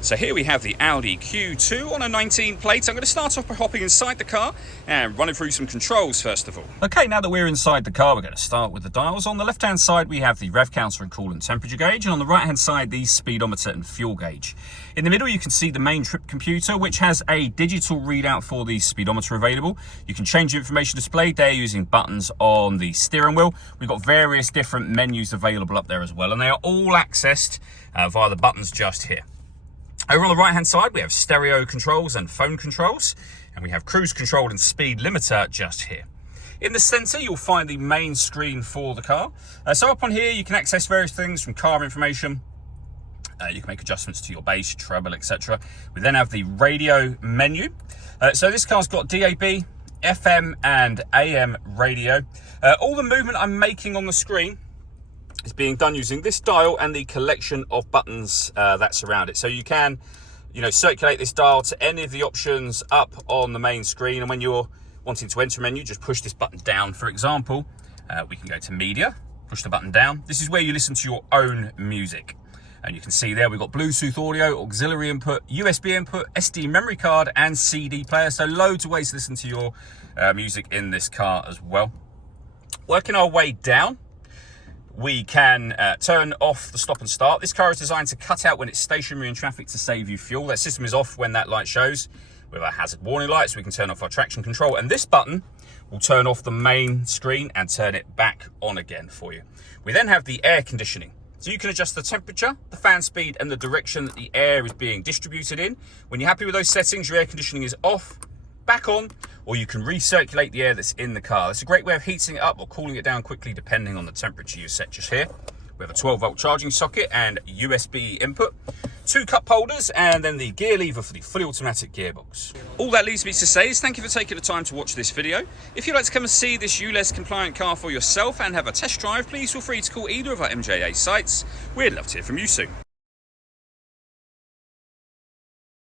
So here we have the Audi Q2 on a 19 plate. I'm going to start off by hopping inside the car and running through some controls first of all. Okay, now that we're inside the car, we're going to start with the dials. On the left hand side we have the rev counter and coolant temperature gauge, and on the right hand side the speedometer and fuel gauge. In the middle you can see the main trip computer, which has a digital readout for the speedometer available. You can change the information displayed there using buttons on the steering wheel. We've got various different menus available up there as well, and they are all accessed via the buttons just here. Over on the right hand side we have stereo controls and phone controls, and we have cruise control and speed limiter just here. In the centre you'll find the main screen for the car. So up on here you can access various things from car information. You can make adjustments to your bass, treble, etc. We then have the radio menu. So this car's got DAB, FM and AM radio. All the movement I'm making on the screen is being done using this dial and the collection of buttons that surround it. So you can, circulate this dial to any of the options up on the main screen, and when you're wanting to enter a menu, just push this button down. For example, we can go to media, push the button down. This is where you listen to your own music. And you can see there we've got Bluetooth audio, auxiliary input, USB input, SD memory card and CD player. So loads of ways to listen to your music in this car as well. Working our way down, we can turn off the stop and start. This car is designed to cut out when it's stationary in traffic to save you fuel. That system is off when that light shows with our hazard warning lights. We can turn off our traction control, and this button will turn off the main screen and turn it back on again for you. We then have the air conditioning. So you can adjust the temperature, the fan speed and the direction that the air is being distributed in. When you're happy with those settings, your air conditioning is off, back on, or you can recirculate the air that's in the car. It's a great way of heating it up or cooling it down quickly depending on the temperature you set just here. We have a 12-volt charging socket and USB input, 2 cup holders, and then the gear lever for the fully automatic gearbox. All that leaves me to say is thank you for taking the time to watch this video. If you'd like to come and see this ULEZ compliant car for yourself and have a test drive, please feel free to call either of our MJA sites. We'd love to hear from you soon.